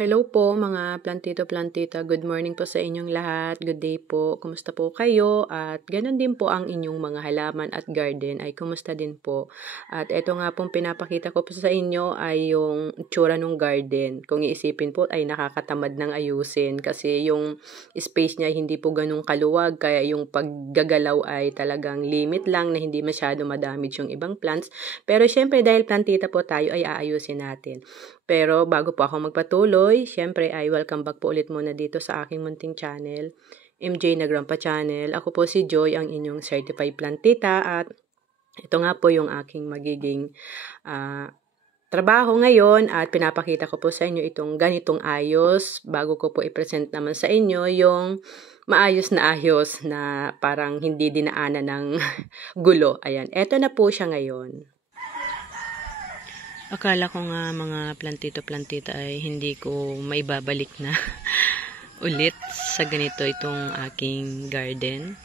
Hello po mga plantito-plantita. Good morning po sa inyong lahat. Good day po. Kumusta po kayo? At ganun din po ang inyong mga halaman at garden ay kumusta din po. At ito nga pong pinapakita ko po sa inyo ay yung itsura ng garden. Kung iisipin po ay nakakatamad ng ayusin kasi yung space niya hindi po ganun kaluwag. Kaya yung paggagalaw ay talagang limit lang na hindi masyado madamage yung ibang plants. Pero syempre dahil plantita po tayo ay aayusin natin. Pero bago po ako magpatuloy, syempre ay welcome back po ulit muna dito sa aking munting channel, MJ Nagrampa Channel. Ako po si Joy, ang inyong certified plantita at ito nga po yung aking magiging trabaho ngayon at pinapakita ko po sa inyo itong ganitong ayos bago ko po i-present naman sa inyo yung maayos na parang hindi dinaanan ng gulo. Ayan, eto na po siya ngayon. Akala ko nga mga plantito-plantita ay hindi ko maibabalik na ulit sa ganito itong aking garden.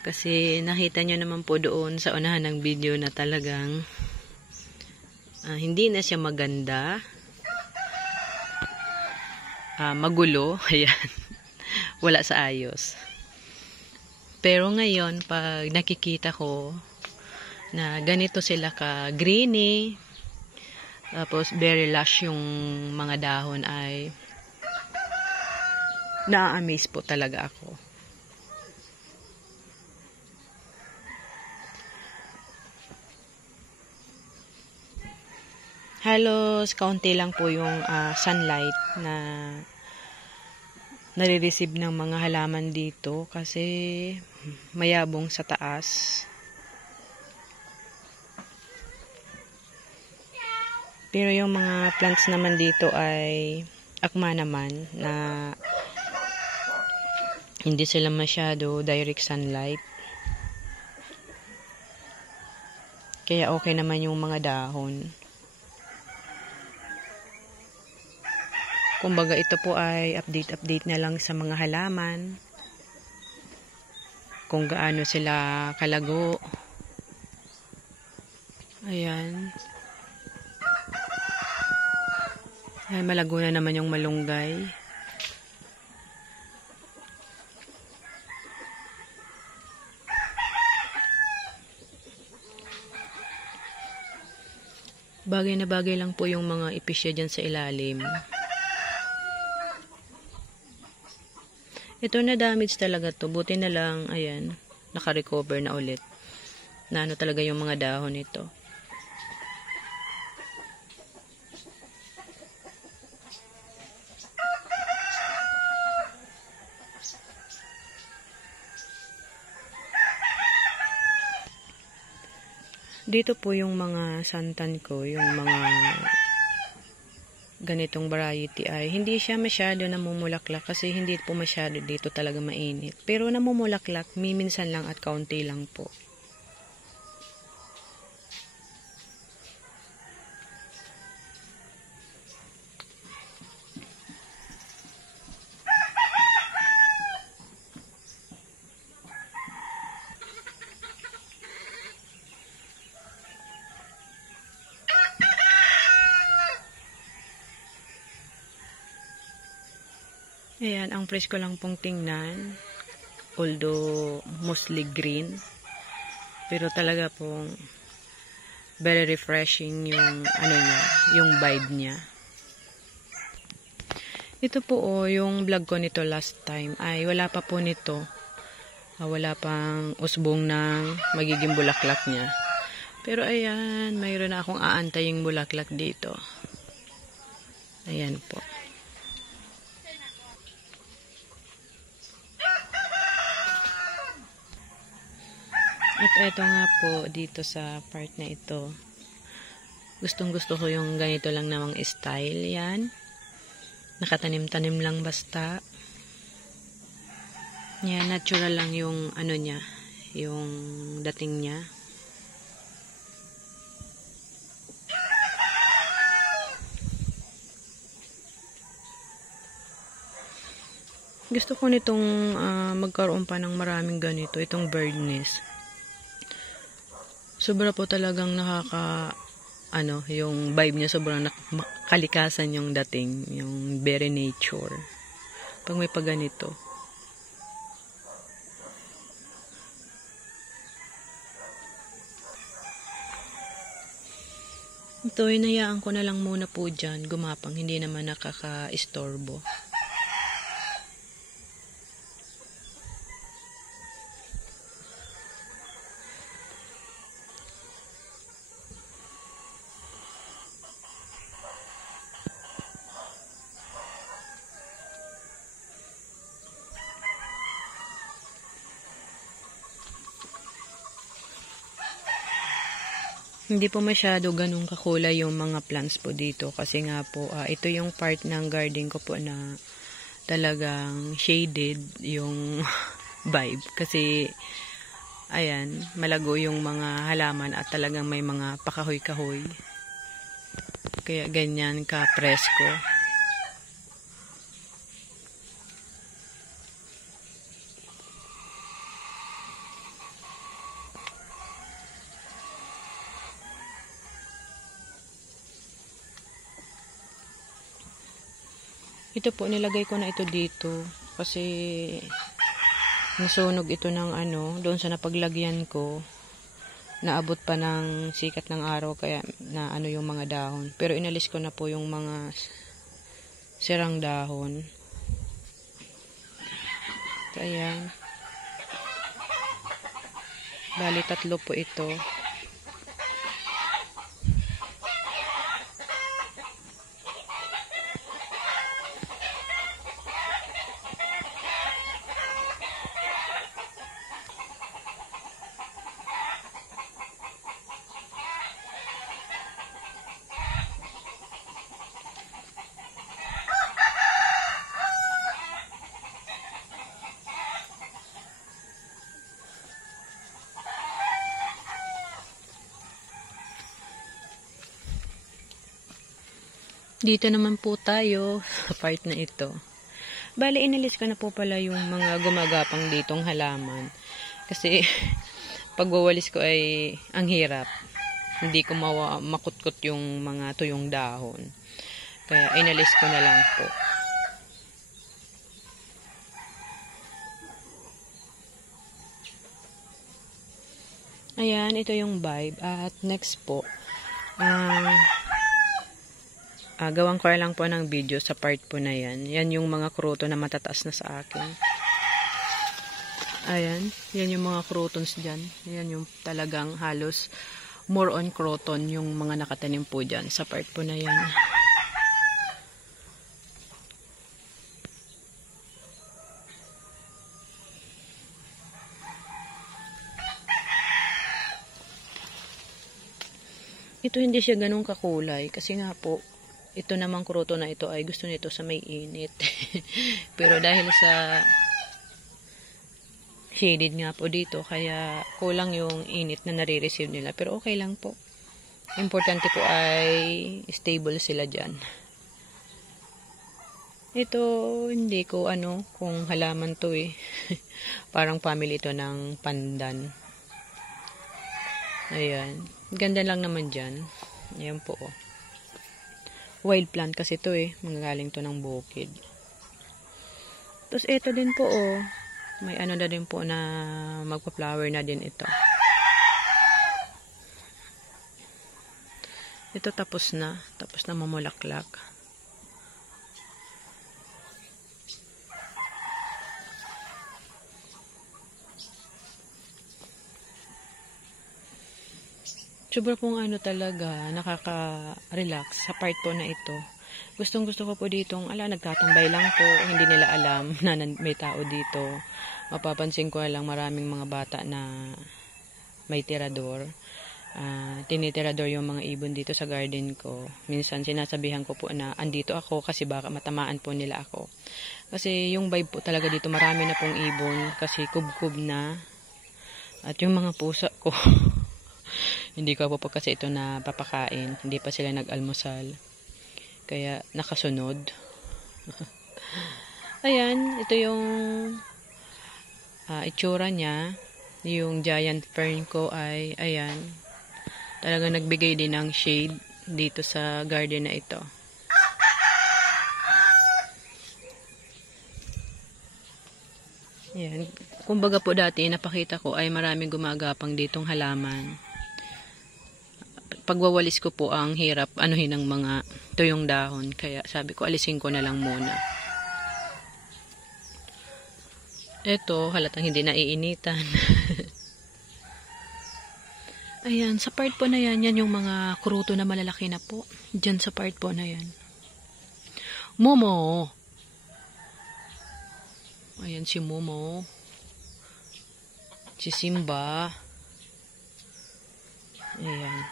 Kasi nakita nyo naman po doon sa unahan ng video na talagang hindi na siya maganda. Magulo. Ayan. Wala sa ayos. Pero ngayon, pag nakikita ko na ganito sila ka-greeny, tapos very lush yung mga dahon ay na-amaze po talaga ako. Halos kaunti lang po yung sunlight na nare-receive ng mga halaman dito kasi mayabong sa taas. Pero yung mga plants naman dito ay akma naman na hindi sila masyado direct sunlight. Kaya okay naman yung mga dahon. Kumbaga ito po ay update na lang sa mga halaman. Kung gaano sila kalago. Ayan. Ay, malago na naman yung malunggay. Bagay na bagay lang po yung mga ipisya dyan sa ilalim. Ito na damage talaga to. Buti na lang, ayan, naka-recover na ulit. Na ano talaga yung mga dahon nito. Dito po yung mga santan ko, yung mga ganitong variety ay hindi siya masyado namumulaklak kasi hindi po masyado dito talaga mainit. Pero namumulaklak, minsan lang at kaunti lang po. Ayan, ang fresh ko lang pong tingnan. Although, mostly green. Pero talaga pong very refreshing yung, ano niya, yung vibe niya. Ito po, yung vlog ko nito last time, ay wala pa po nito. Wala pang usbong ng magiging bulaklak niya. Pero ayan, mayroon na akong aantaying bulaklak dito. Ayan po. At eto nga po dito sa part na ito. Gustong gusto ko yung ganito lang namang style. Yan. Nakatanim-tanim lang basta. Yan, natural lang yung ano niya. Yung dating niya. Gusto ko nitong magkaroon pa ng maraming ganito. Itong bird nest. Sobra po talagang yung vibe niya sobrang kalikasan yung dating, yung very nature. Pag may paganito. Ito, hinayaan ko na lang muna po dyan, gumapang, hindi naman nakaka-istorbo. Hindi po masyado ganun kakulay yung mga plants po dito kasi nga po ito yung part ng garden ko po na talagang shaded yung vibe kasi ayan, malago yung mga halaman at talagang may mga pakahoy-kahoy. Kaya ganyan ka presko. Ito po, nilagay ko na ito dito kasi nasunog ito ng doon sa napaglagyan ko. Naabot pa ng sikat ng araw kaya na yung mga dahon. Pero inalis ko na po yung mga sirang dahon. Kaya, bali 3 po ito. Dito naman po tayo sa part na ito. Bale, inalis ko na po pala yung mga gumagapang ditong halaman. Kasi, pagwawalis ko ay ang hirap. Hindi ko makutkot yung mga tuyong dahon. Kaya, inalis ko na lang po. Ayan, ito yung vibe. At next po, gawan ko lang po ng video sa part po na yan. Yan yung mga kruto na matataas na sa akin. Ayan. Yan yung mga crotons dyan. Yan yung talagang halos more on croton yung mga nakatanim po dyan sa part po na yan. Ito hindi siya ganun kakulay kasi nga po ito namang kruto na ito ay gusto nito sa may init. Pero dahil sa shaded nga po dito, kaya kulang yung init na nare-receive nila. Pero okay lang po. Importante po ay stable sila dyan. Ito, hindi ko kung halaman to eh. Parang family ito ng pandan. Ayan. Ganda lang naman dyan. Ayan po oh. Wild plant kasi to eh. Manggagaling to ng bukid. Tapos ito din po oh. May na din po na magpa-flower na din ito. Ito tapos na. Tapos na mamulaklak. Sobra pong talaga, nakaka-relax sa part po na ito. Gustong gusto ko po ditong, nagtatambay lang po, hindi nila alam na may tao dito. Mapapansin ko lang maraming mga bata na may tirador. Tinitirador yung mga ibon dito sa garden ko. Minsan sinasabihan ko po na andito ako kasi baka matamaan po nila ako. Kasi yung vibe po talaga dito, marami na pong ibon kasi kubkub na. At yung mga pusa ko, hindi ko po kasi ito na papakain. Hindi pa sila nag-almusal. Kaya nakasunod. Ayan, ito yung itsura niya. Yung giant fern ko ay, ayan, talagang nagbigay din ng shade dito sa garden na ito. Ayan. Kumbaga po dati, napakita ko ay maraming gumagapang ditong halaman. Pagwawalis ko po ang hirap anuhin ng mga tuyong dahon. Kaya sabi ko, alisin ko na lang muna. Ito, halatang hindi naiinitan. Ayan, sa part po na yan, yan yung mga kuruto na malalaki na po. Diyan sa part po na yan. Momo! Ayan si Momo. Si Simba. Ayan.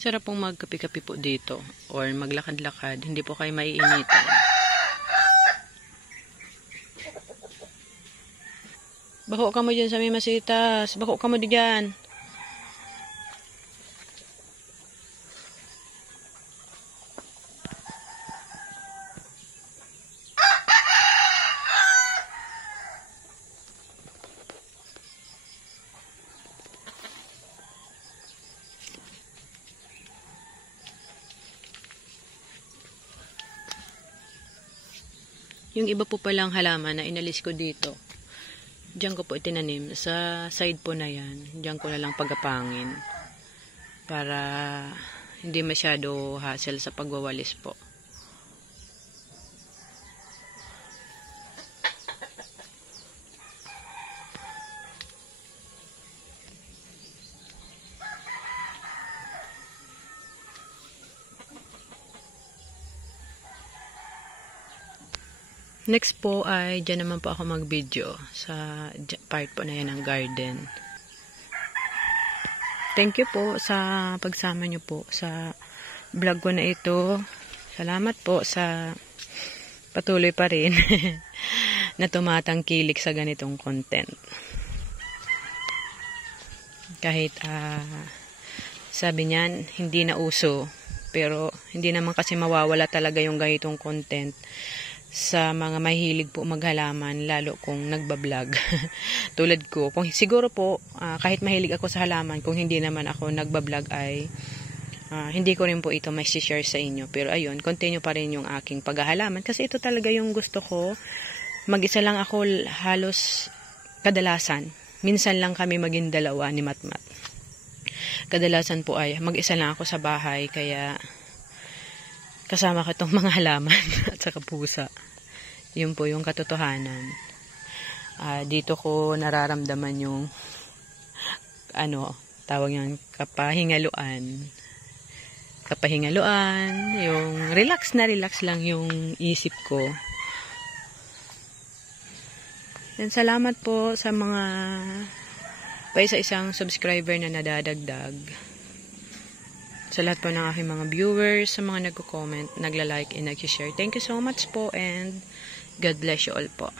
Sarap pong magkapi-kapi po dito or maglakad-lakad. Hindi po kayo maiinitan. Bako ka mo dyan sa may masitas. Bako ka mo dyan. Yung iba po palang halaman na inalis ko dito. Diyan ko po itinanim. Sa side po na yan. Diyan ko na lang pagapangin. Para hindi masyado hassle sa pagwawalis po. Next po ay dyan naman po ako mag-video sa part po na yan ng garden. Thank you po sa pagsama nyo po sa vlog ko na ito. Salamat po sa patuloy pa rin na tumatangkilik sa ganitong content. Kahit sabi niyan, hindi na uso. Pero hindi naman kasi mawawala talaga yung ganitong content sa mga mahilig po maghalaman, lalo kung nagbablog. Tulad ko, kung siguro po kahit mahilig ako sa halaman, kung hindi naman ako nagbablog ay hindi ko rin po ito may share sa inyo. Pero ayun, continue pa rin yung aking paghahalaman kasi ito talaga yung gusto ko. Mag-isa lang ako halos kadalasan. Minsan lang kami maging dalawa ni Matmat. Kadalasan po ay mag-isa lang ako sa bahay, kaya kasama ko itong mga halaman at saka pusa. Yun po yung katotohanan. Dito ko nararamdaman yung tawag yung kapahingaluan. Yung relax lang yung isip ko. And salamat po sa mga isa-isang subscriber na nadadagdag. Sa lahat po ng aking mga viewers, sa mga nagko-comment, nagla-like and nag-share. Thank you so much po and God bless you all po.